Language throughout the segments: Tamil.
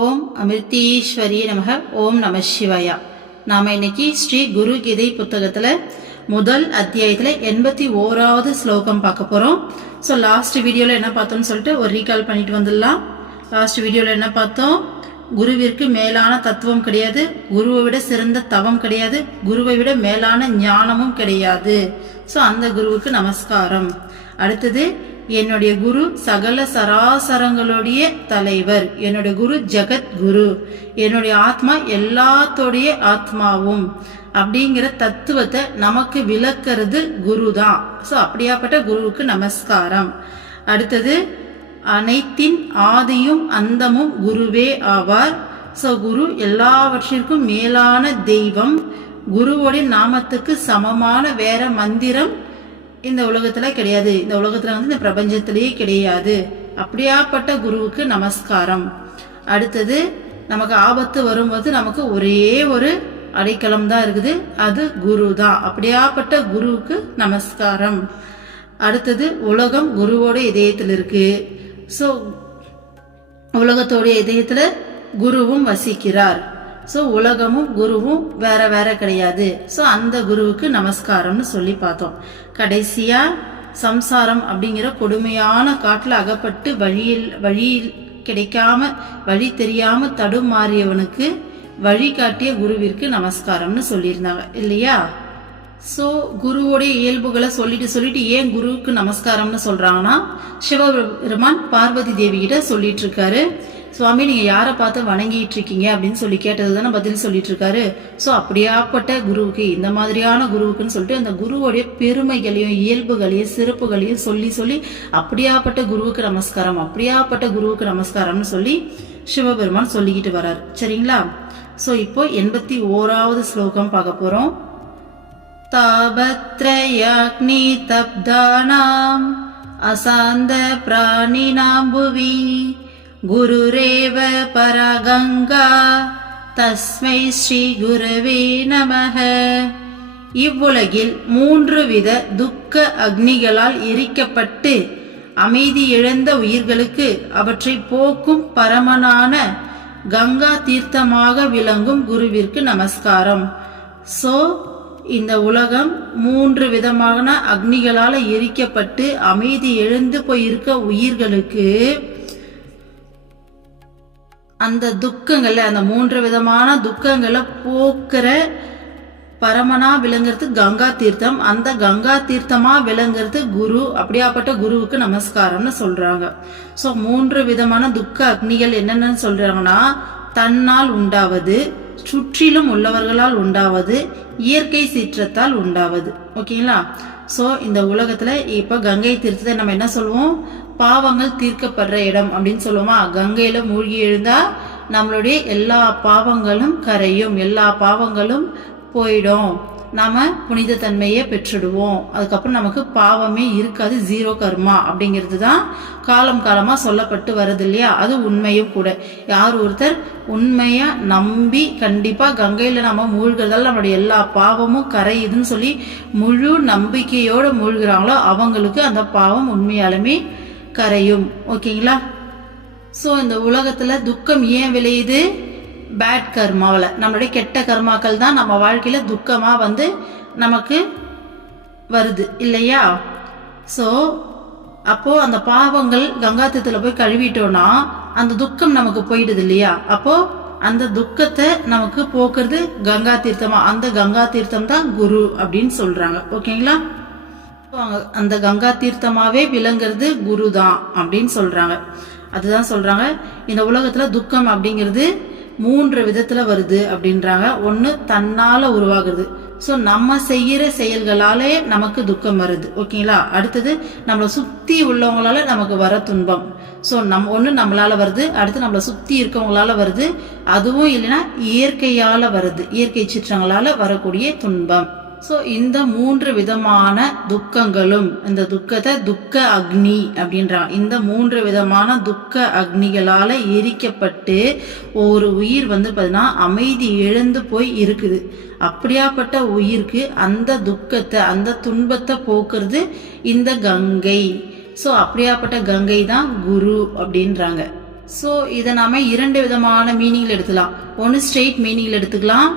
ஓம் அமிர்தீஸ்வரி நமக. ஓம் நம சிவாயா. நாம் இன்னைக்கு ஸ்ரீ குரு கீதை புத்தகத்தில் முதல் அத்தியாயத்தில் 81வது ஸ்லோகம் பார்க்க போகிறோம். ஸோ லாஸ்ட் வீடியோவில் என்ன பார்த்தோம்னு சொல்லிட்டு ஒரு ரீகால் பண்ணிட்டு வந்துடலாம். லாஸ்ட் வீடியோவில் என்ன பார்த்தோம்? குருவிற்கு மேலான தத்துவம் கிடையாது, குருவை விட சிறந்த தவம் கிடையாது, குருவை விட மேலான ஞானமும் கிடையாது. ஸோ அந்த குருவுக்கு நமஸ்காரம். அடுத்தது, என்னுடைய குரு சகல சராசரங்களுடைய தலைவர், என்னுடைய குரு ஜெகத் குரு, என்னுடைய ஆத்மா எல்லாத்தோடைய ஆத்மாவும் அப்படிங்கிற தத்துவத்தை நமக்கு விளக்கிறது குரு தான். ஸோ அப்படியாப்பட்ட குருவுக்கு நமஸ்காரம். அடுத்தது, அனைத்தின் ஆதியும் அந்தமும் குருவே ஆவார். ஸோ குரு எல்லாவற்றிற்கும் மேலான தெய்வம். குருவோடைய நாமத்துக்கு சமமான வேற மந்திரம் இந்த உலகத்துல கிடையாது, இந்த உலகத்துல இந்த பிரபஞ்சத்திலேயே கிடையாது. அப்படியாப்பட்ட குருவுக்கு நமஸ்காரம். அடுத்தது, நமக்கு ஆபத்து வரும்போது நமக்கு ஒரே ஒரு அடைக்கலம் தான் இருக்குது, அது குரு தான். அப்படியாப்பட்ட குருவுக்கு நமஸ்காரம். அடுத்தது, உலகம் குருவோட இதயத்தில் இருக்கு. ஸோ உலகத்தோடைய இதயத்துல குருவும் வசிக்கிறார். ஸோ உலகமும் குருவும் வேற வேற கிடையாது. ஸோ அந்த குருவுக்கு நமஸ்காரம்னு சொல்லி பார்த்தோம். கடைசியா, சம்சாரம் அப்படிங்கிற கொடுமையான காட்டுல அகப்பட்டு வழியில் கிடைக்காம வழி தெரியாம தடுமாறியவனுக்கு வழிகாட்டிய குருவிற்கு நமஸ்காரம்னு சொல்லியிருந்தாங்க இல்லையா? ஸோ குருவோடைய இயல்புகளை சொல்லிட்டு ஏன் குருவுக்கு நமஸ்காரம்னு சொல்றாங்கன்னா, சிவபெருமான் பார்வதி தேவி கிட்ட சொல்லிட்டு இருக்காரு, சுவாமி நீங்க யாரை பார்த்து வணங்கிட்டு இருக்கீங்க அப்படின்னு சொல்லி கேட்டது தானே பதில் சொல்லிட்டு இருக்காரு. ஸோ அப்படியாப்பட்ட குருவுக்கு, இந்த மாதிரியான குருவுக்குன்னு சொல்லிட்டு அந்த குருவோடைய பெருமைகளையும் இயல்புகளையும் சிறப்புகளையும் சொல்லி அப்படியாப்பட்ட குருவுக்கு நமஸ்காரம், அப்படியாப்பட்ட குருவுக்கு நமஸ்காரம்னு சொல்லி சிவபெருமான் சொல்லிக்கிட்டு வர்றாரு. சரிங்களா? ஸோ இப்போ 81வது ஸ்லோகம் பார்க்க போறோம். தாபத்ரயாக்னி தப்தானாம் அசாந்த பிராணினாம் புவி குருரேவ பரகங்கா தஸ்மை ஸ்ரீ குருவே நமஹ. இவ்வுலகில் 3 வித துக்க அக்னிகளால் எரிக்கப்பட்டு அமைதி இழந்த உயிர்களுக்கு அவற்றை போக்கும் பரமனான கங்கா தீர்த்தமாக விளங்கும் குருவிற்கு நமஸ்காரம். சோ இந்த உலகம் 3 விதமான அக்னிகளால எரிக்கப்பட்டு அமைதி எழுந்து போயிருக்க உயிர்களுக்கு அந்த துக்கங்களை, அந்த 3 விதமான துக்கங்களை போக்குற பரமனா விளங்குறது கங்கா தீர்த்தம். அந்த கங்கா தீர்த்தமா விளங்குறது குரு. அப்படியாப்பட்ட குருவுக்கு நமஸ்காரம்னு சொல்றாங்க. ஸோ 3 விதமான துக்க அக்னிகள் என்னென்னு சொல்றாங்கன்னா, தன்னால் உண்டாவது, சுற்றிலும் உள்ளவர்களால் உண்டாவது, இயற்கை சீற்றத்தால் உண்டாவது. ஓகேங்களா? ஸோ இந்த உலகத்துல இப்ப கங்கை தீர்த்தத்தை நம்ம என்ன சொல்லுவோம்? பாவங்கள் தீர்க்கப்படுற இடம் அப்படின்னு சொல்லுவோமா? கங்கையில மூழ்கி எழுந்தா நம்மளுடைய எல்லா பாவங்களும் கரையும், எல்லா பாவங்களும் போயிடும், நாம புனித தன்மையை பெற்றுடுவோம், அதுக்கப்புறம் நமக்கு பாவமே இருக்காது, 0 கர்மா அப்படிங்கிறது தான் காலம் காலமா சொல்லப்பட்டு வருது இல்லையா? அது உண்மையும் கூட. யார் ஒருத்தர் உண்மையா நம்பி கண்டிப்பா கங்கையில நம்ம மூழ்கிறதால நம்மளுடைய எல்லா பாவமும் கரையுதுன்னு சொல்லி முழு நம்பிக்கையோட மூழ்கிறாங்களோ அவங்களுக்கு அந்த பாவம் உண்மையாலுமே கரையும். ஓகேங்களா? ஸோ இந்த உலகத்துல துக்கம் ஏன் விளையுது? பேட் கர்மாவில், நம்மளுடைய கெட்ட கர்மாக்கள் தான் நம்ம வாழ்க்கையில துக்கமா வந்து நமக்கு வருது இல்லையா? ஸோ அப்போ அந்த பாவங்கள் கங்கா தீர்த்தத்துல போய் கழுவிட்டோம்னா அந்த துக்கம் நமக்கு போயிடுது இல்லையா? அப்போ அந்த துக்கத்தை நமக்கு போக்குறது கங்கா தீர்த்தமா, அந்த கங்கா தீர்த்தம் தான் குரு அப்படின்னு சொல்றாங்க. ஓகேங்களா? அந்த கங்கா தீர்த்தமாவே விளங்குறது குரு தான் அப்படின்னு சொல்றாங்க. அதுதான் சொல்றாங்க, இந்த உலகத்துல துக்கம் அப்படிங்கிறது 3 விதத்துல வருது அப்படின்றாங்க. ஒண்ணு தன்னால உருவாகுது. ஸோ நம்ம செய்யற செயல்களாலே நமக்கு துக்கம் வருது. ஓகேங்களா? அடுத்தது, நம்மளை சுத்தி உள்ளவங்களால நமக்கு வர துன்பம். ஸோ ஒண்ணு நம்மளால வருது, அடுத்து நம்மளை சுத்தி இருக்கவங்களால வருது, அதுவும் இல்லைன்னா இயற்கையால வருது, இயற்கை சீற்றங்களால வரக்கூடிய துன்பம். ஸோ இந்த 3 விதமான துக்கங்களும், இந்த துக்கத்தை துக்க அக்னி அப்படின்றாங்க. இந்த 3 விதமான துக்க அக்னிகளால எரிக்கப்பட்டு ஒரு உயிர் வந்து பார்த்தீங்கன்னா அமைதி இழந்து போய் இருக்குது. அப்படியாப்பட்ட உயிருக்கு அந்த துக்கத்தை, அந்த துன்பத்தை போக்குறது இந்த கங்கை. ஸோ அப்படியாப்பட்ட கங்கை தான் குரு அப்படின்றாங்க. ஸோ இதை நாம 2 விதமான மீனிங்ல எடுத்துக்கலாம். ஒன்று ஸ்ட்ரெயிட் மீனிங்ல எடுத்துக்கலாம்.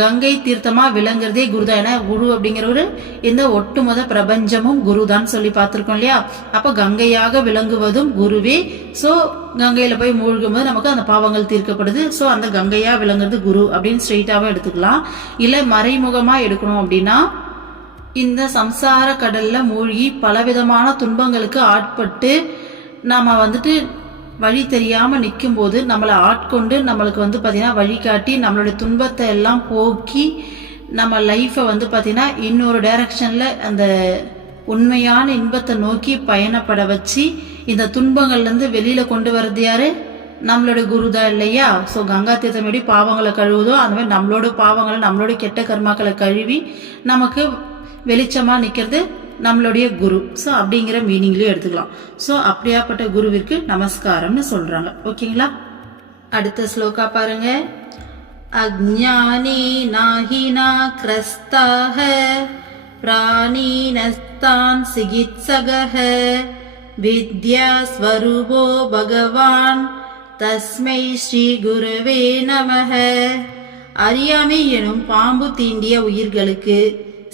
கங்கை தீர்த்தமா விளங்குறதே குருதான். ஏன்னா குரு அப்படிங்கிறவரு இந்த ஒட்டுமொத்த பிரபஞ்சமும் குருதான் சொல்லி பார்த்திருக்கோம் இல்லையா. அப்ப கங்கையாக விளங்குவதும் குருவே. ஸோ கங்கையில போய் மூழ்கும் போது நமக்கு அந்த பாவங்கள் தீர்க்கப்படுது. ஸோ அந்த கங்கையா விளங்குறது குரு அப்படின்னு ஸ்ட்ரெயிட்டாவே எடுத்துக்கலாம். இல்ல மறைமுகமா எடுக்கணும் அப்படின்னா, இந்த சம்சார கடல்ல மூழ்கி பலவிதமான துன்பங்களுக்கு ஆட்பட்டு நாம வழி தெரியாம நிற்கும் போது நம்மளை ஆட்கொண்டு நம்மளுக்கு பார்த்தீங்கன்னா வழிகாட்டி நம்மளுடைய துன்பத்தை எல்லாம் போக்கி நம்ம லைஃப்பை பார்த்தீங்கன்னா இன்னொரு டைரக்ஷன்ல அந்த உண்மையான இன்பத்தை நோக்கி பயணப்பட வச்சு இந்த துன்பங்கள்லேருந்து வெளியில கொண்டு வர்றது யாரு? நம்மளோட குரு தான் இல்லையா. ஸோ கங்கா தீர்த்தம் எப்படி பாவங்களை கழுவுதோ அந்த மாதிரி நம்மளோட பாவங்களை நம்மளோட கெட்ட கர்மாக்களை கழுவி நமக்கு வெளிச்சமா நிற்கிறது நம்மளுடைய குரு. ஸோ அப்படிங்கிற மீனிங்லயும் எடுத்துக்கலாம். ஸோ அப்படியாப்பட்ட குருவிற்கு நமஸ்காரம்னு சொல்றாங்க. ஓகேங்களா. அடுத்த ஸ்லோகா பாருங்க. அஜ்ஞானி நாஹினா கிரஸ்தாக பிராணீனஸ்தான் சிகித்சகஹ வித்யா ஸ்வரூபோ பகவான் தஸ்மை ஸ்ரீ குருவே நமஹ. அறியாமை எனும் பாம்பு தீண்டிய உயிர்களுக்கு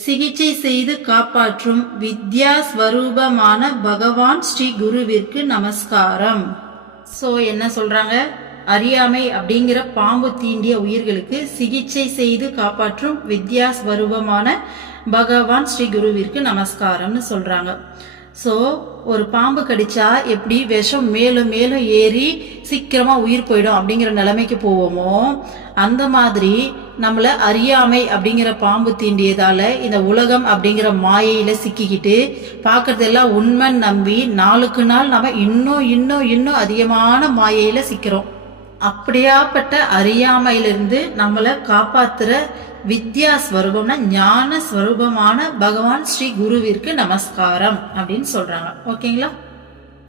சிகிச்சை செய்து காப்பாற்றும் வித்யா ஸ்வரூபமான பகவான் ஸ்ரீ குருவிற்கு நமஸ்காரம். சோ என்ன சொல்றாங்க? அறியாமை அப்படிங்கிற பாம்பு தீண்டிய உயிர்களுக்கு சிகிச்சை செய்து காப்பாற்றும் வித்யா ஸ்வரூபமான பகவான் ஸ்ரீ குருவிற்கு நமஸ்காரம்னு சொல்றாங்க. ஸோ ஒரு பாம்பு கடிச்சா எப்படி விஷம் மேலும் மேலும் ஏறி சீக்கிரமா உயிர் போயிடும் அப்படிங்கிற நிலைமைக்கு போவோமோ, அந்த மாதிரி நம்மள அறியாமை அப்படிங்கிற பாம்பு தீண்டியதால இந்த உலகம் அப்படிங்கிற மாயையில சிக்கிக்கிட்டு பார்க்கறதெல்லாம் உண்மை நம்பி நாளுக்கு நாள் நம்ம இன்னும் அதிகமான மாயையில சிக்கிறோம். அப்படியாப்பட்ட அறியாமையிலிருந்து நம்மளை காப்பாத்துற வித்யா ஸ்வரூபம்னா ஞான ஸ்வரூபமான பகவான் ஸ்ரீ குருவிற்கு நமஸ்காரம் அப்படின்னு சொல்றாங்க. ஓகேங்களா.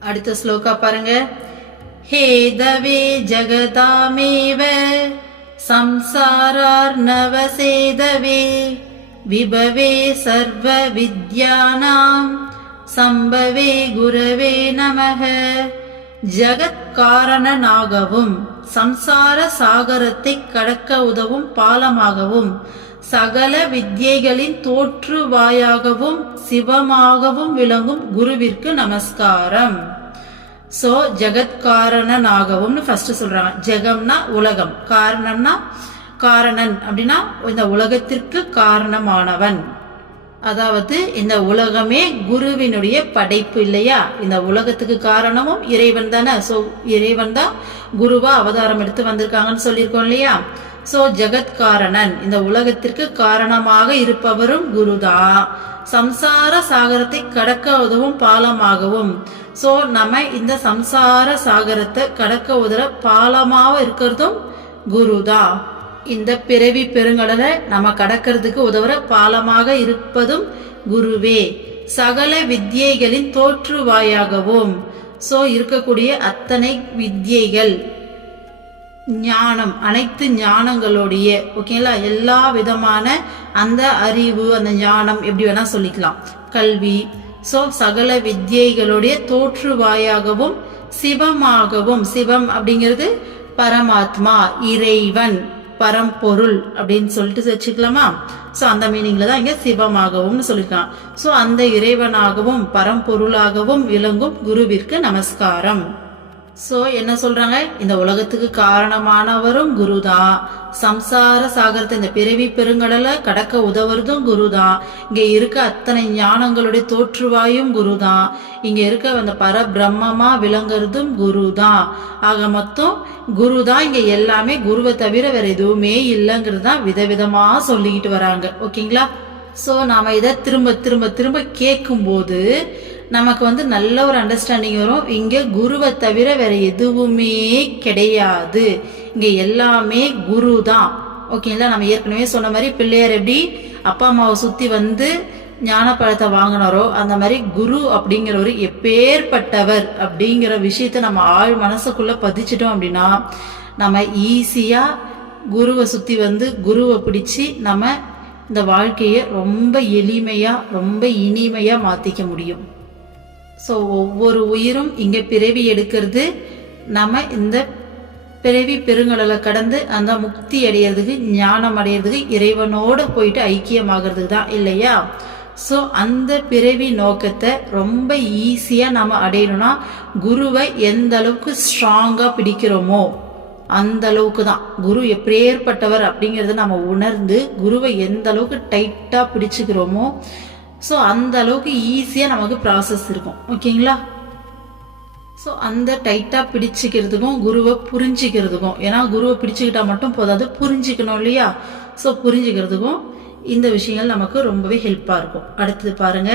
அடுத்த ஸ்லோகா பாருங்க. ஹே தவே ஜகதாமேவ சம்சாரார்ணவ சேதவே விபவே சர்வ வித்யானாம் சம்பவே குரவே நமக. ஜகத் காரணனாகவும் சம்சார சாகரத்தை கடக்க உதவும் பாலமாகவும் சகல வித்யைகளின் தோற்றுவாயாகவும் சிவமாகவும் விளங்கும் குருவிற்கு நமஸ்காரம். சோ ஜகத் காரணனாகவும் ஃபர்ஸ்ட் சொல்றாங்க. ஜெகம்னா உலகம், காரணம்னா காரணன் அப்படின்னா இந்த உலகத்திற்கு காரணமானவன். அதாவது இந்த உலகமே குருவினுடைய படைப்பு இல்லையா. இந்த உலகத்துக்கு காரணமும் இறைவன் தானே. சோ இறைவன் தான் குருவா அவதாரம் எடுத்து வந்திருக்காங்கன்னு சொல்லியிருக்கோம் இல்லையா. சோ ஜெகத் காரணன், இந்த உலகத்திற்கு காரணமாக இருப்பவரும் குருதான். சம்சார சாகரத்தை கடக்க உதவும் பாலமாகவும். சோ நம்ம இந்த சம்சார சாகரத்தை கடக்க உதற பாலமாக இருக்கிறதும் குருதான். இந்த பிறவி பெருங்கடலை நம்ம கடக்கிறதுக்கு உதவுற பாலமாக இருப்பதும் குருவே. சகல வித்யைகளின் தோற்றுவாயாகவும். சோ இருக்கக்கூடிய அத்தனை வித்யைகள், ஞானம், அனைத்து ஞானங்களுடைய ஓகேங்களா, எல்லா விதமான அந்த அறிவு, அந்த ஞானம் எப்படி வேணா சொல்லிக்கலாம், கல்வி. சோ சகல வித்யைகளுடைய தோற்றுவாயாகவும் சிவமாகவும். சிவம் அப்படிங்கிறது பரமாத்மா, இறைவன், பரம்பொருள் அப்படின்னு சொல்லிட்டு வச்சுக்கலாமா. சோ அந்த மீனிங்ல தான் இங்க சிவமாகவும் சொல்லிருக்கான். சோ அந்த இறைவனாகவும் பரம்பொருளாகவும் விளங்கும் குருவிற்கு நமஸ்காரம். சோ என்ன சொல்றாங்க? இந்த உலகத்துக்கு காரணமானவரும் குருதான். சம்சார சாகரத்தை, இந்த பிறவி பெருங்கடலை கடக்க உதவுறதும் குருதான். இங்க இருக்க அத்தனை ஞானங்களுடைய தோற்றுவாயும் குருதான். இங்க இருக்க அந்த பரபிரம்மமா விளங்குறதும் குருதான். ஆக மொத்தம் குருதான். இங்க எல்லாமே குருவை தவிர வேற எதுவுமே இல்லைங்கிறது தான் விதவிதமா சொல்லிக்கிட்டு வராங்க. ஓகேங்களா. சோ நாம இதை திரும்ப திரும்ப திரும்ப கேட்கும் போது நமக்கு நல்ல ஒரு அண்டர்ஸ்டாண்டிங் வரும். இங்க குருவை தவிர வேற எதுவுமே கிடையாது, இங்க எல்லாமே குரு தான். ஓகேங்களா. நம்ம ஏற்கனவே சொன்ன மாதிரி பிள்ளையார் எப்படி அப்பா அம்மாவை சுத்தி ஞான பழத்தை வாங்கினாரோ, அந்த மாதிரி குரு அப்படிங்கிறவர் எப்பேற்பட்டவர் அப்படிங்கிற விஷயத்த நம்ம ஆழ் மனசுக்குள்ள பதிச்சிட்டோம் அப்படின்னா நம்ம ஈஸியா குருவை சுத்தி குருவை பிடிச்சி நம்ம இந்த வாழ்க்கையை ரொம்ப எளிமையா ரொம்ப இனிமையா மாத்திக்க முடியும். ஸோ ஒவ்வொரு உயிரும் இங்கே பிறவி எடுக்கிறது நம்ம இந்த பிறவி பெருங்கடலை கடந்து அந்த முக்தி அடையிறதுக்கு, ஞானம் அடையிறதுக்கு, இறைவனோடு போயிட்டு ஐக்கியமாகிறதுக்கு தான் இல்லையா? ஸோ அந்த பிறவி நோக்கத்தை ரொம்ப ஈஸியாக நம்ம அடையணும்னா குருவை எந்த அளவுக்கு ஸ்ட்ராங்காக பிடிக்கிறோமோ அந்த அளவுக்கு தான். குரு எப்பேற்பட்டவர் அப்படிங்கிறத நம்ம உணர்ந்து குருவை எந்த அளவுக்கு டைட்டாக பிடிச்சிக்கிறோமோ ஸோ அந்த அளவுக்கு ஈஸியாக நமக்கு ப்ராசஸ் இருக்கும். ஓகேங்களா? ஸோ அந்த டைட்டாக பிடிச்சிக்கிறதுக்கும் குருவை புரிஞ்சிக்கிறதுக்கும், ஏன்னா குருவை பிடிச்சிக்கிட்டா மட்டும் போதாது, புரிஞ்சிக்கணும் இல்லையா? ஸோ புரிஞ்சிக்கிறதுக்கும் இந்த விஷயங்கள் நமக்கு ரொம்பவே ஹெல்ப்பாக இருக்கும். அடுத்தது பாருங்க,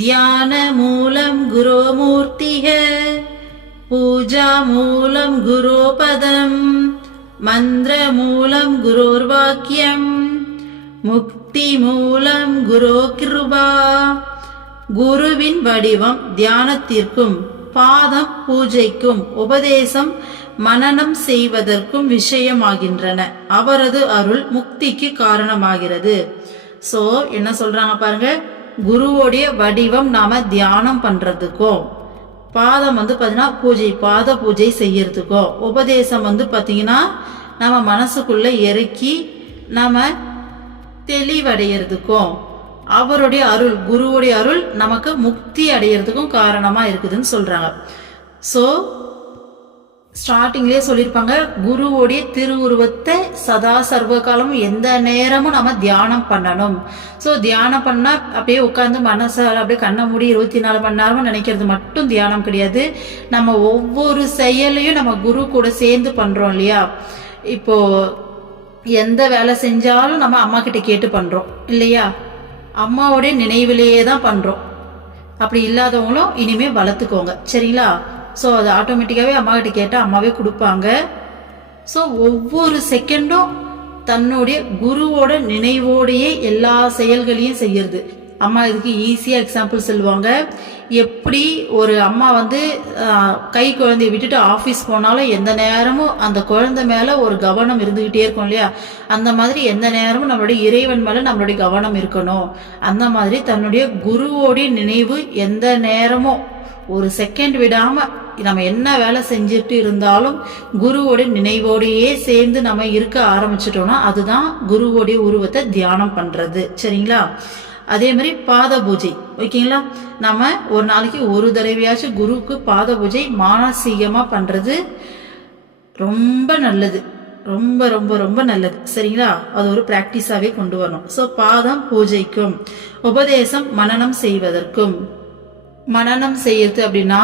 தியான மூலம் குரு மூர்த்திக, பூஜா மூலம் குரு பதம், மந்திர மூலம் குரோர் வாக்கியம், முக்தி மூலம் குரு கிருபா. குருவின் வடிவம் தியானத்திற்கும் பாதம் பூஜைக்கும் உபதேசம் மனனம் செய்வதற்கும் விஷயமாகின்றன. அவரது அருள் முக்திக்கு காரணமாகிறது. சோ என்ன சொல்றாங்க பாருங்க, குருவோடைய வடிவம் நாம தியானம் பண்றதுக்கும், பாதம் பாத்தீங்கன்னா பூஜை, பாத பூஜை செய்யறதுக்கும், உபதேசம் பாத்தீங்கன்னா நம்ம மனசுக்குள்ள இறக்கி நாம தெளிவடைகிறதுக்கும், அவருடைய அருள், குருவுடைய அருள் நமக்கு முக்தி அடையிறதுக்கும் காரணமா இருக்குதுன்னு சொல்றாங்க. ஸோ ஸ்டார்டிங்லேயே சொல்லியிருப்பாங்க, குருவுடைய திருவுருவத்தை சதா சர்வ காலமும் எந்த நேரமும் நம்ம தியானம் பண்ணணும். ஸோ தியானம் பண்ணா அப்படியே உட்காந்து மனசால அப்படியே கண்ண மூடி 24 மணி நேரமும் நினைக்கிறது மட்டும் தியானம் கிடையாது. நம்ம ஒவ்வொரு செயலையும் நம்ம குரு கூட சேர்ந்து பண்றோம் இல்லையா? இப்போ எந்த வேலை செஞ்சாலும் நம்ம அம்மா கிட்ட கேட்டு பண்றோம் இல்லையா? அம்மாவோடைய நினைவிலேயே தான் பண்றோம். அப்படி இல்லாதவங்களும் இனிமே வளர்த்துக்கோங்க, சரிங்களா? ஸோ அது ஆட்டோமேட்டிக்காவே அம்மா கிட்ட கேட்டால் அம்மாவே கொடுப்பாங்க. ஸோ ஒவ்வொரு செகண்டும் தன்னுடைய குருவோட நினைவோடையே எல்லா செயல்களையும் செய்யறது. அம்மா இதுக்கு ஈஸியாக எக்ஸாம்பிள் சொல்லுவாங்க. எப்படி ஒரு அம்மா கை குழந்தைய விட்டுட்டு ஆஃபீஸ் போனாலும் எந்த நேரமும் அந்த குழந்தை மேலே ஒரு கவனம் இருந்துக்கிட்டே இருக்கும் இல்லையா? அந்த மாதிரி எந்த நேரமும் நம்மளுடைய இறைவன் மேலே நம்மளுடைய கவனம் இருக்கணும். அந்த மாதிரி தன்னுடைய குருவோடைய நினைவு எந்த நேரமும் ஒரு செகண்ட் விடாம நம்ம என்ன வேலை செஞ்சுட்டு இருந்தாலும் குருவோட நினைவோடையே சேர்ந்து நம்ம இருக்க ஆரம்பிச்சிட்டோம்னா அதுதான் குருவோடைய உருவத்தை தியானம் பண்றது, சரிங்களா? அதே மாதிரி பாத பூஜை, ஓகேங்களா? நம்ம ஒரு நாளைக்கு ஒரு தடவையாச்சும் குருவுக்கு பாத பூஜை மானசீகமா பண்றது ரொம்ப நல்லது, ரொம்ப ரொம்ப ரொம்ப நல்லது, சரிங்களா? அது ஒரு பிராக்டிஸாவே கொண்டு வரணும். ஸோ பாதம் பூஜைக்கும் உபதேசம் மனனம் செய்வதற்கும், மனனம் செய்யறது அப்படின்னா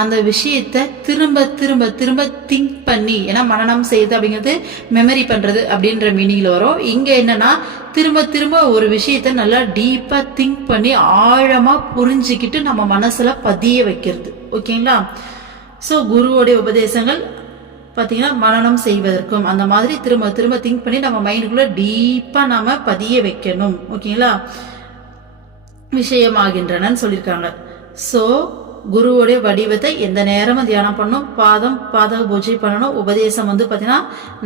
அந்த விஷயத்தை திரும்ப திரும்ப திரும்ப திங்க் பண்ணி, ஏன்னா மனனம் செய்யறது அப்படிங்கிறது மெமரி பண்றது அப்படின்ற மீனிங்ல வரும். இங்க என்னன்னா திரும்ப திரும்ப ஒரு விஷயத்த நல்லா டீப்பா திங்க் பண்ணி ஆழமா புரிஞ்சுக்கிட்டு நம்ம மனசுல பதிய வைக்கிறது, ஓகேங்களா? ஸோ குருவோடைய உபதேசங்கள் பார்த்தீங்கன்னா மனனம் செய்வதற்கும் அந்த மாதிரி திரும்ப திரும்ப திங்க் பண்ணி நம்ம மைண்டுக்குள்ள டீப்பா நாம பதிய வைக்கணும், ஓகேங்களா? விஷயமாகின்றனன்னு சொல்லியிருக்காங்க. ஸோ குருவோடைய வடிவத்தை எந்த நேரமும் தியானம் பண்ணணும், பாத பூஜை பண்ணணும், உபதேசம் பார்த்தீங்கன்னா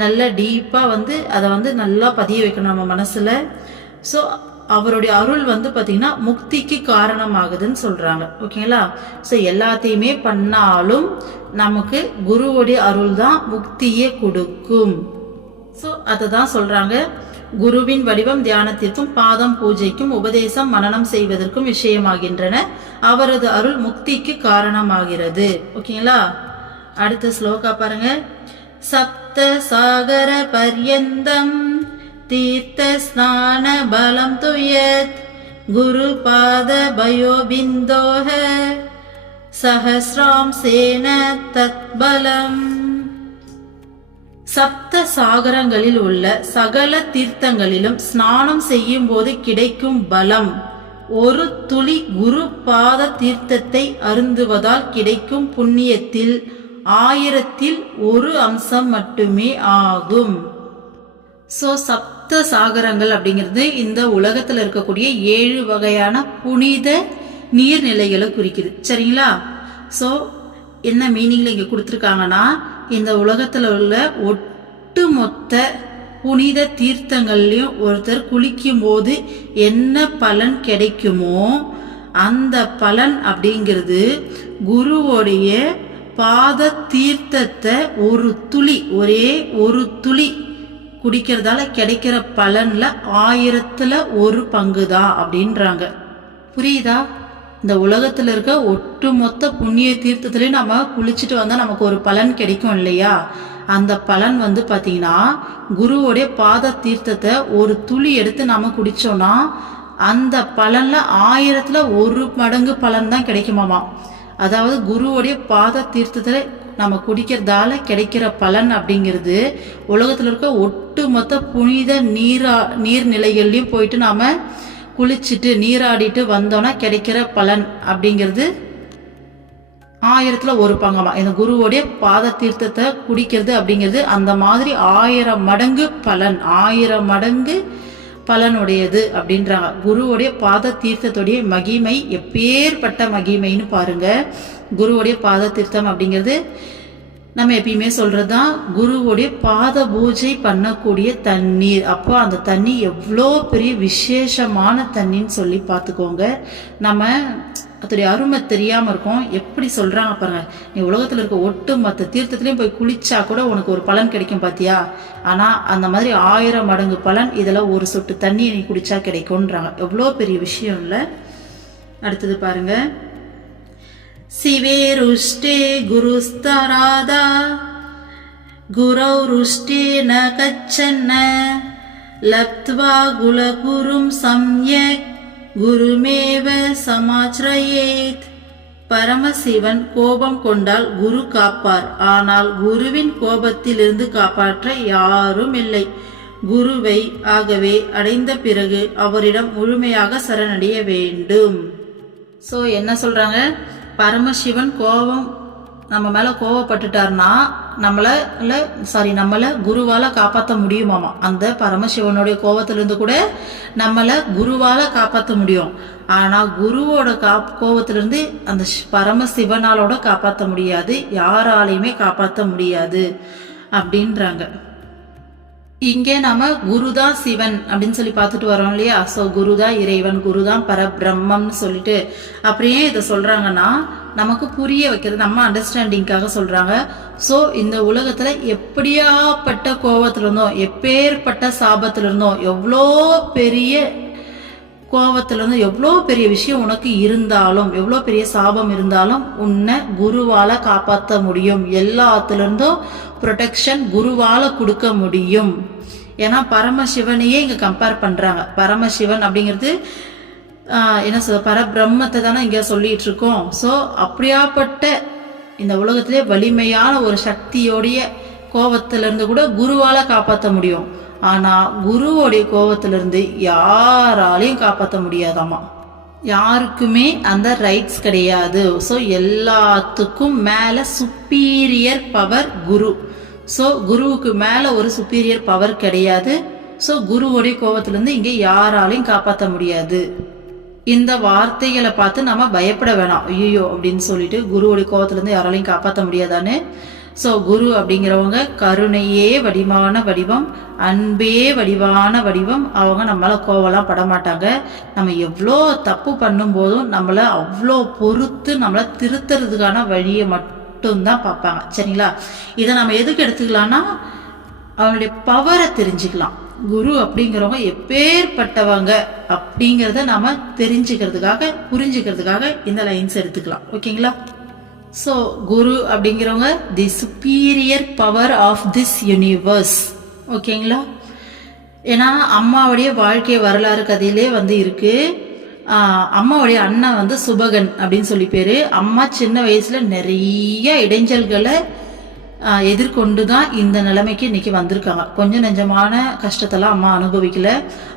நல்லா டீப்பாக அதை நல்லா பதிய வைக்கணும் நம்ம மனசில். ஸோ அவருடைய அருள் பார்த்தீங்கன்னா முக்திக்கு காரணமாகுதுன்னு சொல்கிறாங்க, ஓகேங்களா? ஸோ எல்லாத்தையுமே பண்ணாலும் நமக்கு குருவோடைய அருள் தான் முக்தியே கொடுக்கும். ஸோ அதை தான் சொல்கிறாங்க, குருவின் வடிவம் தியானத்திற்கும் பாதம் பூஜைக்கும் உபதேசம் மனனம் செய்வதற்கும் விஷயமாகின்றன. அவரது அருள் முக்திக்கு காரணமாகிறது, ஓகேங்களா? அடுத்த ஸ்லோகா பாருங்க. சப்த சாகர பர்யந்தம் தீர்த்த ஸ்நான பலம் துயத் குரு பாத பயோபிந்தோஹ சஹஸ்ராம் சேன தத்பலம். சப்த சாகரங்களில் உள்ள சகல தீர்த்தங்களிலும் ஸ்நானம் செய்யும் போது கிடைக்கும் பலம் ஒரு துளி குரு பாத தீர்த்தத்தை அருந்துவதால் கிடைக்கும் புண்ணியத்தில் 1000ல் 1 அம்சம் மட்டுமே ஆகும். ஸோ சப்த சாகரங்கள் அப்படிங்கிறது இந்த உலகத்துல இருக்கக்கூடிய 7 வகையான புனித நீர்நிலைகளை குறிக்குது, சரிங்களா? ஸோ என்ன மீனிங்ல இங்க கொடுத்துருக்காங்கன்னா, இந்த உலகத்துல உள்ள ஒட்டுமொத்த புனித தீர்த்தங்கள்லயும் ஒருத்தர் குளிக்கும் போது என்ன பலன் கிடைக்குமோ அந்த பலன் அப்படிங்கிறது குருவோடைய பாத தீர்த்தத்தை ஒரு துளி, ஒரே ஒரு துளி குடிக்கிறதால கிடைக்கிற பலன்ல 1000ல் 1 பங்கு தான் அப்படின்றாங்க. புரியுதா? இந்த உலகத்துல இருக்க ஒட்டுமொத்த புண்ணிய தீர்த்தத்திலையும் நம்ம குளிச்சுட்டு வந்தா நமக்கு ஒரு பலன் கிடைக்கும் இல்லையா? அந்த பலன் பாத்தீங்கன்னா குருவோடைய பாத தீர்த்தத்தை ஒரு துளி எடுத்து நம்ம குடிச்சோம்னா அந்த பலன்ல 1000ல் 1 மடங்கு பலன் தான் கிடைக்குமாமா. அதாவது குருவோடைய பாத தீர்த்தத்துல நம்ம குடிக்கிறதால கிடைக்கிற பலன் அப்படிங்கிறது உலகத்துல இருக்க ஒட்டுமொத்த புனித நீர்நிலைகள்லயும் போயிட்டு நாம குளிச்சுட்டு நீராடிட்டு வந்தோம்னா கிடைக்கிற பலன் அப்படிங்கிறது 1000ல் 1 பங்கமா. இந்த குருவோடைய பாத தீர்த்தத்தை குடிக்கிறது அப்படிங்கிறது அந்த மாதிரி 1000 மடங்கு பலன், 1000 மடங்கு பலனுடையது அப்படின்றாங்க. குருவுடைய பாத தீர்த்தத்துடைய மகிமை எப்பேற்பட்ட மகிமைன்னு பாருங்க. குருவுடைய பாத தீர்த்தம் அப்படிங்கிறது நம்ம எப்பயுமே சொல்றதுதான், குருவுடைய பாத பூஜை பண்ணக்கூடிய தண்ணீர். அப்போ அந்த தண்ணி எவ்வளோ பெரிய விசேஷமான தண்ணின்னு சொல்லி பார்த்துக்கோங்க. நம்ம அதோடைய அருமை தெரியாம இருக்கும். எப்படி சொல்றாங்க பாருங்க, நீ உலகத்துல இருக்க ஒட்டு மொத்த தீர்த்தத்திலையும் போய் குளிச்சா கூட உனக்கு ஒரு பலன் கிடைக்கும் பாத்தியா? ஆனா அந்த மாதிரி 1000 மடங்கு பலன் இதுல ஒரு சொட்டு தண்ணி நீ குடிச்சா கிடைக்கும்ன்றாங்க. எவ்வளோ பெரிய விஷயம் இல்ல? அடுத்தது பாருங்க, சிவே ருஷ்டே குருஸ்தராதா குரௌ ருஷ்டே ந கச்சன்ன லப்த்வா குலகுரும் சம்யக் குருமேவ சமாச்ரயேத். பரமசிவன் கோபம் கொண்டால் குரு காப்பார், ஆனால் குருவின் கோபத்திலிருந்து காப்பாற்ற யாரும் இல்லை. குருவை ஆகவே அடைந்த பிறகு அவரிடம் முழுமையாக சரணடைய வேண்டும். ஸோ என்ன சொல்றாங்க, பரமசிவன் நம்ம மேல கோவப்பட்டுட்டார்னா நம்மள குருவால காப்பாற்ற முடியுமாமா. அந்த பரமசிவனுடைய கோபத்திலிருந்து கூட நம்மள குருவால காப்பாற்ற முடியும். ஆனா குருவோட கோபத்திலிருந்து அந்த பரமசிவனாலோட காப்பாற்ற முடியாது, யாராலையுமே காப்பாற்ற முடியாது அப்படின்றாங்க. இங்கே நம்ம குருதான் சிவன் அப்படின்னு சொல்லி பார்த்துட்டு வரோம் இல்லையா? ஸோ குருதான் இறைவன், குருதான் பரபிரம்மம்னு சொல்லிட்டு அப்படியே இதை சொல்றாங்கன்னா நமக்கு புரிய வைக்கிறது, நம்ம அண்டர்ஸ்டாண்டிங்காக சொல்றாங்க. ஸோ இந்த உலகத்துல எப்படியாப்பட்ட கோபத்துல இருந்தோம், எப்பேற்பட்ட சாபத்துல இருந்தோம், எவ்வளோ பெரிய கோபத்துல இருந்தோம், எவ்வளோ பெரிய விஷயம் உனக்கு இருந்தாலும், எவ்வளோ பெரிய சாபம் இருந்தாலும் உன்னை குருவால காப்பாற்ற முடியும். எல்லாத்துல இருந்தும் ப்ரொடெக்ஷன் குருவால கொடுக்க முடியும். ஏன்னா பரமசிவனையே இங்க கம்பேர் பண்றாங்க. பரமசிவன் அப்படிங்கிறது என்ன சொல்ற, பரபிரம்மத்தை தானே இங்க சொல்லிட்டு இருக்கோம். ஸோ அப்படியாப்பட்ட இந்த உலகத்திலே வலிமையான ஒரு சக்தியோடைய கோபத்திலிருந்து கூட குருவால காப்பாற்ற முடியும். ஆனா குருவோடைய கோபத்திலிருந்து யாராலையும் காப்பாற்ற முடியாதாமா. யாருக்குமே அந்த ரைட்ஸ் கிடையாது. ஸோ எல்லாத்துக்கும் மேல சுப்பீரியர் பவர் குரு. ஸோ குருவுக்கு மேல ஒரு சுப்பீரியர் பவர் கிடையாது. ஸோ குருவோடைய கோபத்திலிருந்து இங்க யாராலையும் காப்பாற்ற முடியாது. இந்த வார்த்தைகளை பார்த்து நம்ம பயப்பட வேணாம், ஐயோ அப்படின்னு சொல்லிட்டு குருவோடைய கோபத்திலிருந்து யாராலையும் காப்பாற்ற முடியாதான்னு. ஸோ குரு அப்படிங்கிறவங்க கருணையே வடிவான வடிவம், அன்பே வடிவான வடிவம். அவங்க நம்மளால கோவலாம் படமாட்டாங்க. நம்ம எவ்வளோ தப்பு பண்ணும் போதும் நம்மளை அவ்வளோ பொறுத்து நம்மளை திருத்துறதுக்கான வழியை மட்டும்தான் பார்ப்பாங்க. சரிங்களா? இதை நம்ம எதுக்கு எடுத்துக்கலாம்னா அவனுடைய பவரை தெரிஞ்சுக்கலாம். குரு அப்படிங்கிறவங்க எப்பேற்பட்டவங்க அப்படிங்கிறத நாம தெரிஞ்சுக்கிறதுக்காக, புரிஞ்சுக்கிறதுக்காக இந்த லைன்ஸ் எடுத்துக்கலாம். ஓகேங்களா? ஸோ குரு அப்படிங்கிறவங்க the superior power of this universe. ஓகேங்களா? ஏன்னா அம்மாவுடைய வாழ்க்கை வரலாறு கதையிலே இருக்கு. அம்மாவுடைய அண்ணன் சுபகன் அப்படின்னு சொல்லி பேரு. அம்மா சின்ன வயசுல நிறைய இடைஞ்சல்களை எதிர்கொண்டு தான் இந்த நிலைமைக்கு இன்னைக்கு வந்திருக்காங்க. கொஞ்சம் நெஞ்சமான கஷ்டத்தெல்லாம் அம்மா அனுபவிக்கல.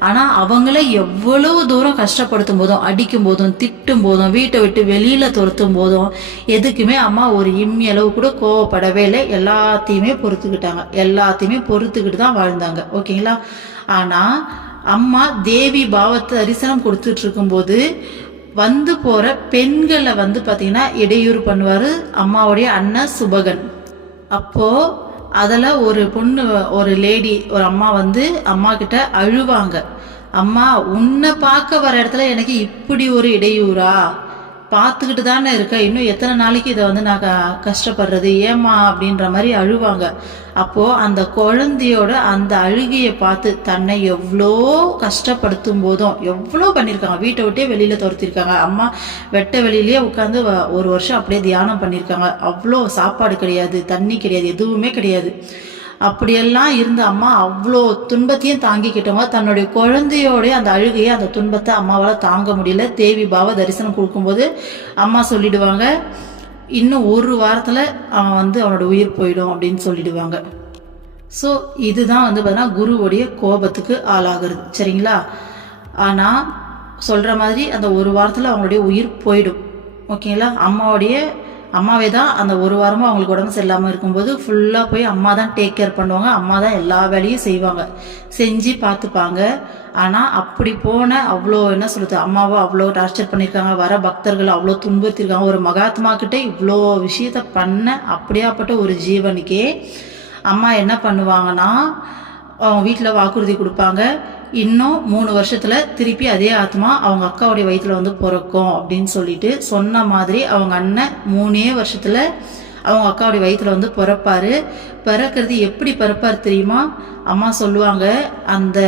ஆனா அவங்கள எவ்வளவு தூரம் கஷ்டப்படுத்தும் போதும், அடிக்கும் போதும், திட்டும் போதும், வீட்டை விட்டு வெளியில துரத்தும் போதும் எதுக்குமே அம்மா ஒரு இம்மி அளவு கூட கோவப்படவே இல்லை. எல்லாத்தையுமே பொறுத்துக்கிட்டாங்க, எல்லாத்தையுமே பொறுத்துக்கிட்டு தான் வாழ்ந்தாங்க. ஓகேங்களா? ஆனா அம்மா தேவி பாவத்தை தரிசனம் கொடுத்துட்டு இருக்கும்போது போற பெண்களை பாத்தீங்கன்னா இடையூறு பண்ணுவாரு அம்மாவுடைய அண்ணன் சுபகன். அப்போ அதுல ஒரு பொண்ணு, ஒரு லேடி, ஒரு அம்மா அம்மா கிட்ட அழுவாங்க. அம்மா, உன்னை பார்க்க வர இடத்துல எனக்கு இப்படி ஒரு இடையூறா? பார்த்துக்கிட்டு தானே இருக்க, இன்னும் எத்தனை நாளைக்கு இதை வந்து நான் கஷ்டப்படுறது, ஏமா அப்படின்ற மாதிரி அழுவாங்க. அப்போது அந்த குழந்தையோட அந்த அழுகையை பார்த்து தன்னை எவ்வளோ கஷ்டப்படுத்தும் போதும் எவ்வளோ பண்ணியிருக்காங்க, வீட்டை விட்டே வெளியில் துரத்திருக்காங்க, அம்மா வெட்ட வெளியிலேயே உட்காந்து 1 வருஷம் அப்படியே தியானம் பண்ணியிருக்காங்க, அவ்வளோ சாப்பாடு கிடையாது, தண்ணி கிடையாது, எதுவுமே கிடையாது. அப்படியெல்லாம் இருந்த அம்மா அவ்வளோ துன்பத்தையும் தாங்கிக்கிட்டவங்க தன்னுடைய குழந்தையோடைய அந்த அழுகையை அந்த துன்பத்தை அம்மாவால் தாங்க முடியல. தேவி பாவ தரிசனம் கொடுக்கும்போது அம்மா சொல்லிடுவாங்க, இன்னும் 1 வாரத்தில் அவன் வந்து அவனோட உயிர் போயிடும் அப்படின்னு சொல்லிடுவாங்க. ஸோ இதுதான் வந்து பார்த்தீங்கன்னா குருவுடைய கோபத்துக்கு ஆளாகிறது. சரிங்களா? ஆனால் சொல்கிற மாதிரி அந்த 1 வாரத்தில் அவங்களுடைய உயிர் போயிடும். ஓகேங்களா? அம்மாவே தான் அந்த 1 வாரமாக அவங்களுக்கு உடம்பு சரியில்லாமல் இருக்கும்போது ஃபுல்லாக போய் அம்மா தான் டேக் கேர் பண்ணுவாங்க, அம்மா தான் எல்லா வேலையும் செய்வாங்க, செஞ்சு பார்த்துப்பாங்க. ஆனால் அப்படி போன அவ்வளோ என்ன சொல்கிறது, அம்மாவை அவ்வளோ டார்ச்சர் பண்ணியிருக்காங்க, வர பக்தர்கள் அவ்வளோ துன்புறுத்திருக்காங்க. ஒரு மகாத்மா கிட்டே இவ்வளோ விஷயத்த பண்ண அப்படியாப்பட்ட ஒரு ஜீவனுக்கே அம்மா என்ன பண்ணுவாங்கன்னா, அவங்க வீட்டில் வாக்குறுதி கொடுப்பாங்க, இன்னும் 3 வருஷத்தில் திருப்பி அதே ஆத்மா அவங்க அக்காவுடைய வயிற்றில் வந்து பிறக்கும் அப்படின்னு சொல்லிட்டு சொன்ன மாதிரி அவங்க அண்ணன் 3 வருஷத்தில் அவங்க அக்காவுடைய வயிற்றில் வந்து பிறப்பாரு. பிறக்கிறது எப்படி பிறப்பார் தெரியுமா? அம்மா சொல்லுவாங்க, அந்த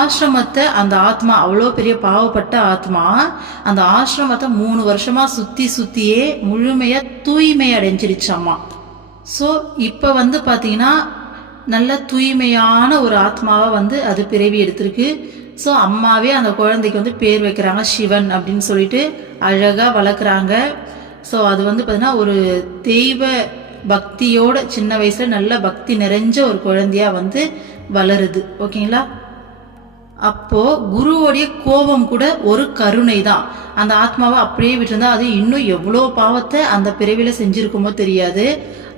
ஆசிரமத்தை அந்த ஆத்மா அவ்வளோ பெரிய பாவப்பட்ட ஆத்மா அந்த ஆசிரமத்தை 3 வருஷமாக சுற்றியே முழுமையாக தூய்மை அடைஞ்சிருச்சு அம்மா. ஸோ இப்போ வந்து பார்த்தீங்கன்னா நல்ல தூய்மையான ஒரு ஆத்மாவை வந்து அது பிறவி எடுத்திருக்கு. ஸோ அம்மாவே அந்த குழந்தைக்கு வந்து பேர் வைக்கிறாங்க சிவன் அப்படின்னு சொல்லிட்டு அழகாக வளர்க்குறாங்க. ஸோ அது வந்து பார்த்தீங்கன்னா ஒரு தெய்வ பக்தியோட சின்ன வயசில் நல்ல பக்தி நிறைஞ்ச ஒரு குழந்தையாக வந்து வளருது. ஓகேங்களா? அப்போது குருவோடைய கோபம் கூட ஒரு கருணை தான். அந்த ஆத்மாவை அப்படியே விட்டுருந்தா அது இன்னும் எவ்வளோ பாவத்தை அந்த பிறவியில் செஞ்சுருக்குமோ தெரியாது.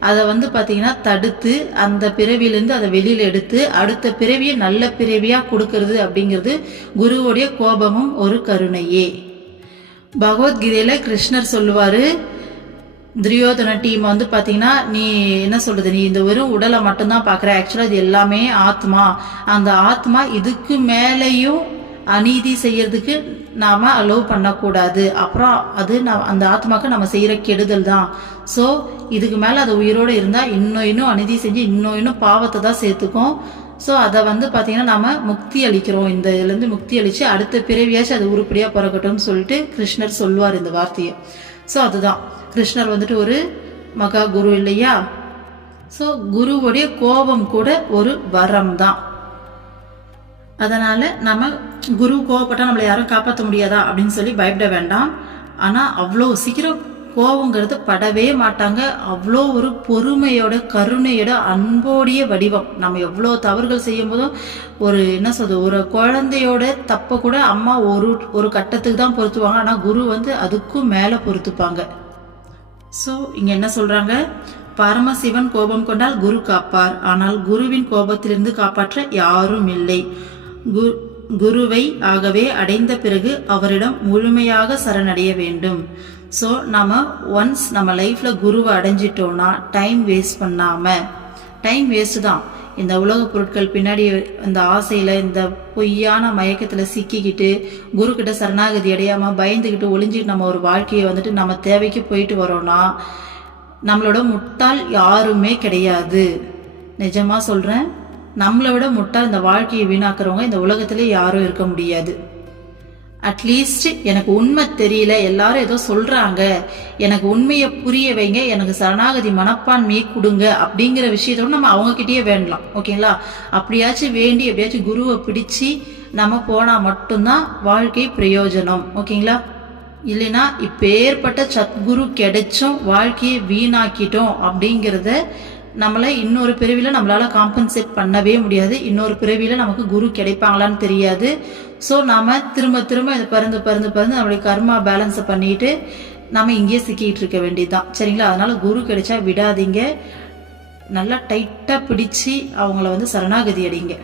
அதை வந்து பார்த்தீங்கன்னா தடுத்து அந்த பிறவியிலேருந்து அதை வெளியில் எடுத்து அடுத்த பிறவியை நல்ல பிறவியாக கொடுக்கறது அப்படிங்கிறது குருவோடைய கோபமும் ஒரு கருணையே. பகவத்கீதையில் கிருஷ்ணர் சொல்லுவார், துரியோதன டீம் வந்து பார்த்தீங்கன்னா, நீ என்ன சொல்கிறது, நீ இந்த வெறும் உடலை மட்டும்தான் பார்க்குற, ஆக்சுவலாக இது எல்லாமே ஆத்மா, அந்த ஆத்மா இதுக்கு மேலேயும் அநீதி செய்யறதுக்கு நாம் அலோவ் பண்ணக்கூடாது, அப்புறம் அது அந்த ஆத்மாவுக்கு நம்ம செய்கிற கெடுதல் தான். ஸோ இதுக்கு மேலே அது உயிரோடு இருந்தால் இன்னும் அநீதி செஞ்சு இன்னும் பாவத்தை தான் சேர்த்துக்கும். ஸோ அதை வந்து பார்த்திங்கன்னா நம்ம முக்தி அளிக்கிறோம், இந்த இதுலேருந்து முக்தி அளித்து அடுத்த பிறவியாச்சும் அது உருப்படியாக பிறக்கட்டும்னு சொல்லிட்டு கிருஷ்ணர் சொல்லுவார் இந்த வார்த்தையை. ஸோ அதுதான் கிருஷ்ணர் வந்துட்டு ஒரு மகா குரு இல்லையா? ஸோ குருவுடைய கோபம் கூட ஒரு வரம் தான். அதனால் நம்ம குரு கோவப்பட்டால் நம்மளை யாரும் காப்பாற்ற முடியாதா அப்படின்னு சொல்லி பயப்பட வேண்டாம். ஆனால் அவ்வளோ சீக்கிரம் கோவங்கிறது படவே மாட்டாங்க. அவ்வளோ ஒரு பொறுமையோட கருணையோட அன்போடைய வடிவம். நம்ம எவ்வளோ தவறுகள் செய்யும் போதும் ஒரு என்ன சொல்றது, ஒரு குழந்தையோட தப்பை கூட அம்மா ஒரு கட்டத்துக்கு தான் பொறுத்துவாங்க, ஆனால் குரு வந்து அதுக்கும் மேலே பொறுத்துப்பாங்க. ஸோ இங்கே என்ன சொல்கிறாங்க, பரமசிவன் கோபம் கொண்டால் குரு காப்பார், ஆனால் குருவின் கோபத்திலிருந்து காப்பாற்ற யாரும் இல்லை. குருவை ஆகவே அடைந்த பிறகு அவரிடம் முழுமையாக சரணடைய வேண்டும். ஸோ நம்ம ஒன்ஸ் நம்ம லைஃப்பில் குருவை அடைஞ்சிட்டோன்னா டைம் வேஸ்ட் பண்ணாமல், டைம் வேஸ்ட்டு தான் இந்த உலக பொருட்கள் பின்னாடி இந்த ஆசையில் இந்த பொய்யான மயக்கத்தில் சிக்கிக்கிட்டு குருக்கிட்ட சரணாகதி அடையாமல் பயந்துக்கிட்டு ஒளிஞ்சிக்கிட்டு நம்ம ஒரு வாழ்க்கையை வந்துட்டு நம்ம தேவைக்கு போயிட்டு வரோன்னா நம்மளோட முட்டாள் யாருமே கிடையாது. நிஜமாக சொல்கிறேன், நம்மளை விட முட்டாள் இந்த வாழ்க்கையை வீணாக்குறவங்க இந்த உலகத்திலே யாரும் இருக்க முடியாது. அட்லீஸ்ட் எனக்கு உண்மை தெரியல, எல்லாரும் ஏதோ சொல்கிறாங்க, எனக்கு உண்மையை புரிய வைங்க, எனக்கு சரணாகதி மனப்பான்மையை கொடுங்க அப்படிங்கிற விஷயத்தோடு நம்ம அவங்கக்கிட்டேயே வேண்டலாம். ஓகேங்களா? அப்படியாச்சும் வேண்டி எப்படியாச்சும் குருவை பிடிச்சி நம்ம போனால் மட்டும்தான் வாழ்க்கை பிரயோஜனம். ஓகேங்களா? இல்லைன்னா இப்பேற்பட்ட சத்குரு கிடைச்சும் வாழ்க்கையை வீணாக்கிட்டோம் அப்படிங்கிறத நம்மளை இன்னொரு பிறவியில் நம்மளால் காம்பன்சேட் பண்ணவே முடியாது. இன்னொரு பிறவியில் நமக்கு குரு கிடைப்பாங்களான்னு தெரியாது. ஸோ நாம் திரும்ப இதை பறந்து நம்மளுடைய கர்மா பேலன்ஸை பண்ணிட்டு நம்ம இங்கேயே சிக்கிட்டு இருக்க வேண்டியதுதான். சரிங்களா? அதனால் குரு கிடைச்சா விடாதீங்க, நல்லா டைட்டாக பிடிச்சி அவங்கள வந்து சரணாகதி அடிங்க.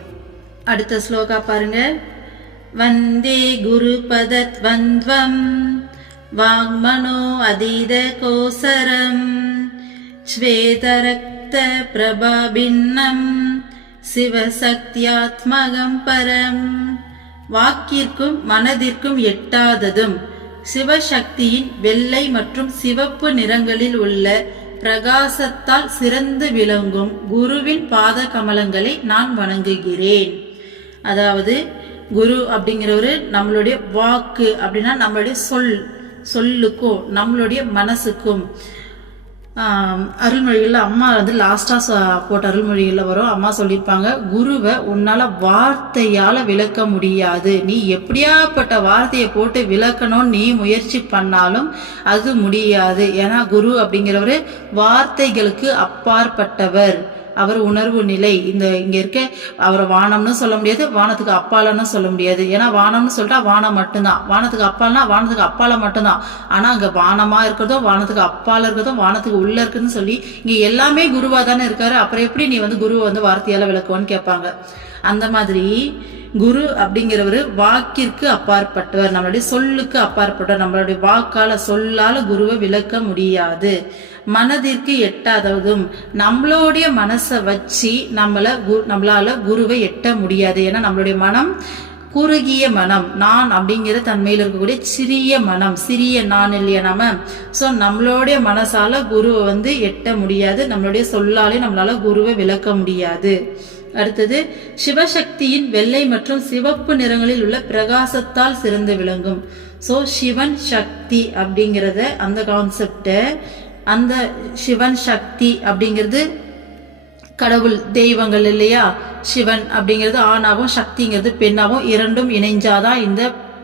அடுத்த ஸ்லோகா பாருங்க. வந்தே குரு பதத்வந்த்வம் வாங்மனோ அதீத கோசரம் ஸ்வேதரக்த பிரபாபின்னம் சிவசக்தியாத்மகம் பரம். வாக்கிற்கும் மனதிற்கும் எட்டாததும் சிவசக்தியின் வெள்ளை மற்றும் சிவப்பு நிறங்களில் உள்ள பிரகாசத்தால் சிறந்து விளங்கும் குருவின் பாத கமலங்களை நான் வணங்குகிறேன். அதாவது குரு அப்படிங்கிறவரு நம்மளுடைய வாக்கு அப்படின்னா நம்மளுடைய சொல்லுக்கும் நம்மளுடைய மனசுக்கும் அருள்மொழிகளில் அம்மா லாஸ்டா போட்ட அருள்மொழிகளில் வரும். அம்மா சொல்லியிருப்பாங்க, குருவை உன்னால வார்த்தையால விளக்க முடியாது. நீ எப்படியாப்பட்ட வார்த்தையை போட்டு விளக்கணும்னு நீ முயற்சி பண்ணாலும் அது முடியாது. ஏன்னா குரு அப்படிங்கிறவரு வார்த்தைகளுக்கு அப்பாற்பட்டவர். அவர் உணர்வு நிலை. இங்க இருக்க அவரை வானம்னு சொல்ல முடியாது, வானத்துக்கு அப்பாலன்னு சொல்ல முடியாது. ஏன்னா வானம்னு சொல்லிட்டா வானம் மட்டும்தான், வானத்துக்கு அப்பால்னா வானத்துக்கு அப்பால மட்டும்தான். ஆனா அங்க வானமா இருக்கிறதும் வானத்துக்கு அப்பால இருக்கிறதும் வானத்துக்கு உள்ள இருக்குதுன்னு சொல்லி இங்க எல்லாமே குருவா தானே இருக்காரு. அப்புறம் எப்படி நீ குருவை வார்த்தையால விளக்குவான்னு கேட்பாங்க. அந்த மாதிரி குரு அப்படிங்கிறவரு வாக்கிற்கு அப்பாற்பட்டவர், நம்மளுடைய சொல்லுக்கு அப்பாற்பட்டவர். நம்மளுடைய வாக்கால சொல்லால குருவை விளக்க முடியாது. மனதிற்கு எட்டாததும், நம்மளுடைய மனசை வச்சு நம்மளால குருவை எட்ட முடியாது. ஏன்னா நம்மளுடைய மனம் குறுகிய மனம், நான் அப்படிங்கிற தன்மையில் இருக்கக்கூடிய சிறிய மனம், சிறிய நான் இல்லையா நாம. ஸோ நம்மளுடைய மனசால குருவை எட்ட முடியாது, நம்மளுடைய சொல்லாலே நம்மளால குருவை விளக்க முடியாது. அடுத்தது சிவசக்தியின் வெள்ளை மற்றும் சிவப்பு நிறங்களில் உள்ள பிரகாசத்தால் சிறந்து விளங்கும். ஸோ சிவன் சக்தி அப்படிங்கிறத அந்த கான்செப்ட, அந்த சிவன் சக்தி அப்படிங்கிறது கடவுள் தெய்வங்கள் இல்லையா. சிவன் அப்படிங்கிறது ஆணாவும் சக்திங்கிறது பெண்ணாவும் இரண்டும் இணைஞ்சாதான் இந்த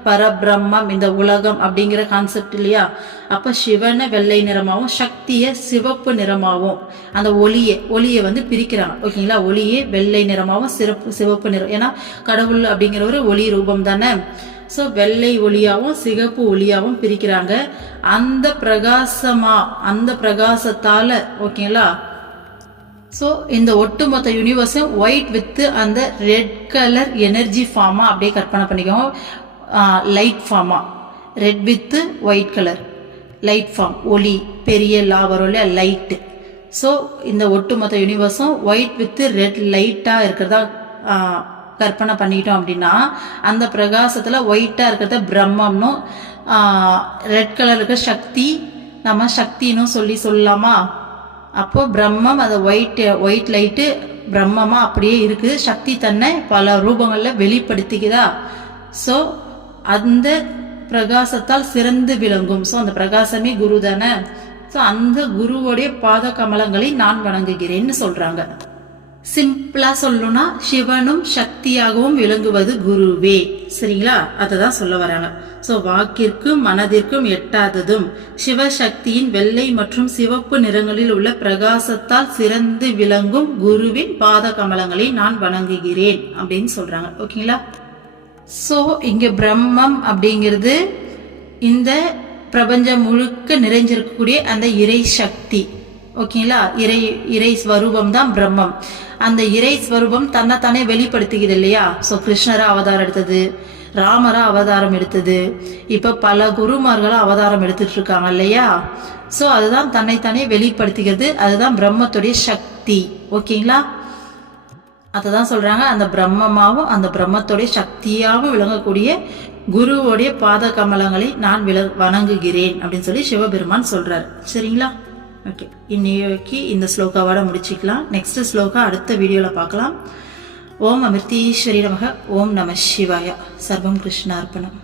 பரபிரம்மம், இந்த உலகம் அப்படிங்கிற கான்செப்ட் இல்லையா. அப்ப சிவனை வெள்ளை நிறமாவும் சக்தியை சிவப்பு நிறமாவும் அந்த ஒளியை பிரிக்கிறாங்க. ஓகேங்களா. ஒளியே வெள்ளை நிறமாவும் சிவப்பு நிறம். ஏன்னா கடவுள் அப்படிங்கிற ஒரு ஒளி ரூபம் தானே. ஸோ வெள்ளை ஒளியாவும் சிகப்பு ஒளியாவும் பிரிக்கிறாங்க. அந்த பிரகாசத்தால ஓகேங்களா. ஸோ இந்த ஒட்டுமொத்த யூனிவர்ஸும் ஒயிட் வித் அந்த ரெட் கலர் எனர்ஜி ஃபார்மா அப்படியே கற்பனை பண்ணிக்கோங்க. லைட் ஃபார்மா, red with white colour light form, ஒளி பெரிய லா வரும் இல்லையா, லைட்டு. ஸோ இந்த ஒட்டுமொத்த யூனிவர்ஸும் ஒயிட் வித் ரெட் லைட்டாக இருக்கிறதா கற்பனை பண்ணிக்கிட்டோம் அப்படின்னா, அந்த பிரகாசத்தில் ஒயிட்டாக இருக்கிறத பிரம்மம்னும் ரெட் கலர் இருக்கிற சக்தி நம்ம சக்தின்னு சொல்லலாமா. அப்போ பிரம்மம் அந்த ஒயிட் லைட்டு பிரம்மமா அப்படியே இருக்குது. சக்தி தன்னை பல ரூபங்களில் வெளிப்படுத்திக்குதா. ஸோ அந்த பிரகாசத்தால் சிறந்து விளங்கும். ஸோ அந்த பிரகாசமே குரு தானே. ஸோ அந்த குருவோடைய பாத கமலங்களை நான் வணங்குகிறேன்னு சொல்றாங்க. சிம்பிளா சொல்லணும்னா சிவனும் சக்தியாகவும் விளங்குவது குருவே. சரிங்களா, அததான் சொல்ல வராங்க. ஸோ வாக்கிற்கும் மனதிற்கும் எட்டாததும் சிவசக்தியின் வெள்ளை மற்றும் சிவப்பு நிறங்களில் உள்ள பிரகாசத்தால் சிறந்து விளங்கும் குருவின் பாத கமலங்களை நான் வணங்குகிறேன் அப்படின்னு சொல்றாங்க. ஓகேங்களா. ஸோ இங்க பிரம்மம் அப்படிங்கிறது இந்த பிரபஞ்சம் முழுக்க நிறைஞ்சிருக்கக்கூடிய அந்த இறை சக்தி. ஓகேங்களா. இறை ஸ்வரூபம் தான் பிரம்மம். அந்த இறை ஸ்வரூபம் தன்னைத்தானே வெளிப்படுத்திக்குது இல்லையா. ஸோ கிருஷ்ணரா அவதாரம் எடுத்தது, ராமரா அவதாரம் எடுத்தது, இப்ப பல குருமார்களா அவதாரம் எடுத்துட்டு இருக்காங்க இல்லையா. ஸோ அதுதான் தன்னைத்தானே வெளிப்படுத்திக்கிறது. அதுதான் பிரம்மத்துடைய சக்தி. ஓகேங்களா. அததான் சொல்றாங்க, அந்த பிரம்மமாவும் அந்த பிரம்மத்துடைய சக்தியாகவும் விளங்கக்கூடிய குருவோடைய பாத கமலங்களை நான் வணங்குகிறேன் அப்படின்னு சொல்லி சிவபெருமான் சொல்றாரு. சரிங்களா. ஓகே, இன்னைக்கு இந்த ஸ்லோகாவோட முடிச்சுக்கலாம். நெக்ஸ்ட் ஸ்லோகா அடுத்த வீடியோல பார்க்கலாம். ஓம் அமிர்தீஸ்வரி நமக. ஓம் நம சிவாய. சர்வம் கிருஷ்ணார்ப்பணம்.